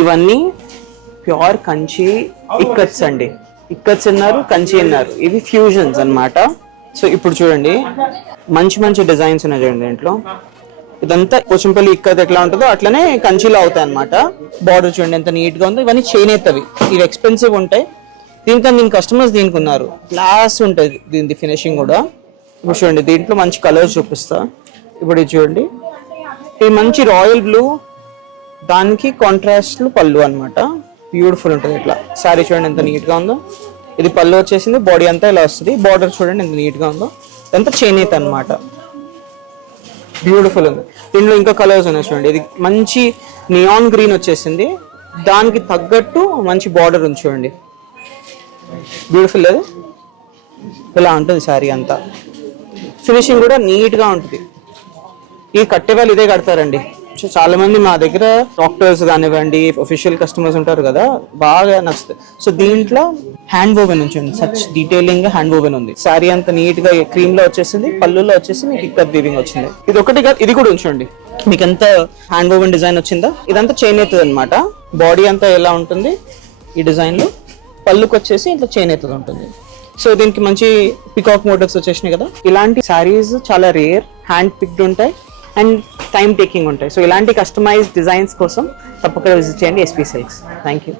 ఇవన్నీ ప్యూర్ కంచి ఇక్కత్స్ అండి. ఇక్కత్స్ అన్నారు, కంచి అన్నారు, ఇవి ఫ్యూజన్స్ అన్నమాట. సో ఇప్పుడు చూడండి మంచి మంచి డిజైన్స్ ఉన్నాయి చూడండి దీంట్లో. ఇదంతా పోచంపల్లి ఇక్కత్ ఎట్లా ఉంటుందో అట్లనే కంచిలో అవుతాయి అనమాట. బార్డర్ చూడండి ఎంత నీట్ గా ఉందో. ఇవన్నీ చేనేతవి, ఇవి ఎక్స్పెన్సివ్ ఉంటాయి. దీని కస్టమర్స్ దీనికి ఉన్నారు, క్లాస్ ఉంటుంది దీని ఫినిషింగ్ కూడా. ఇప్పుడు చూడండి దీంట్లో మంచి కలర్స్ చూపిస్తా. ఇప్పుడు ఇది చూడండి, ఇది మంచి రాయల్ బ్లూ, దానికి కాంట్రాస్ట్ పళ్ళు అనమాట. బ్యూటిఫుల్ ఉంటుంది ఇట్లా. శారీ చూడండి ఎంత నీట్ గా ఉందో. ఇది పళ్ళు వచ్చేసింది, బాడీ అంతా ఇలా వస్తుంది. బార్డర్ చూడండి ఎంత నీట్ గా ఉందో. ఇదంతా చేనేత అనమాట, బ్యూటిఫుల్ ఉంది. దీంట్లో ఇంకా కలర్స్ ఉన్నాయి చూడండి. ఇది మంచి నియాన్ గ్రీన్ వచ్చేసింది, దానికి తగ్గట్టు మంచి బార్డర్ ఉంది చూడండి. బ్యూటిఫుల్ లేదు, ఇలా ఉంటుంది శారీ అంతా. ఫినిషింగ్ కూడా నీట్ గా ఉంటుంది. ఈ కట్టే వాళ్ళు ఇదే కడతారండి. చాలా మంది మా దగ్గర డాక్టర్స్ కానివ్వండి, అఫీషియల్ కస్టమర్స్ ఉంటారు కదా, బాగా నచ్చుతాయి. సో దీంట్లో హ్యాండ్ వోవెన్ ఉంటుంది, సచ్ డీటెయిలింగ్ గా హ్యాండ్ వోవెన్ ఉంది. శారీ అంతా నీట్ గా క్రీమ్ లో వచ్చేసింది, పళ్ళులో వచ్చేసి మీకు ఇక్కత్ వీవింగ్ వచ్చింది. ఇది ఒకటి కాదు, ఇది కూడా ఉంచండి. మీకు ఎంత హ్యాండ్ వోవెన్ డిజైన్ వచ్చిందా. ఇదంతా చేనేతది అనమాట. బాడీ అంతా ఎలా ఉంటుంది ఈ డిజైన్ లో, పళ్ళుకి వచ్చేసి ఇంట్లో చేనేతది ఉంటుంది. సో దీనికి మంచి పికాక్ మోటివ్స్ వచ్చేసినాయి కదా. ఇలాంటి శారీస్ చాలా రేర్, హ్యాండ్ పిక్డ్ ఉంటాయి అండ్ టైం టేకింగ్ ఉంటాయి. సో ఇలాంటి కస్టమైజ్డ్ డిజైన్స్ కోసం తప్పకుండా విజిట్ చేయండి ఎస్పీ సిల్క్స్. Thank you.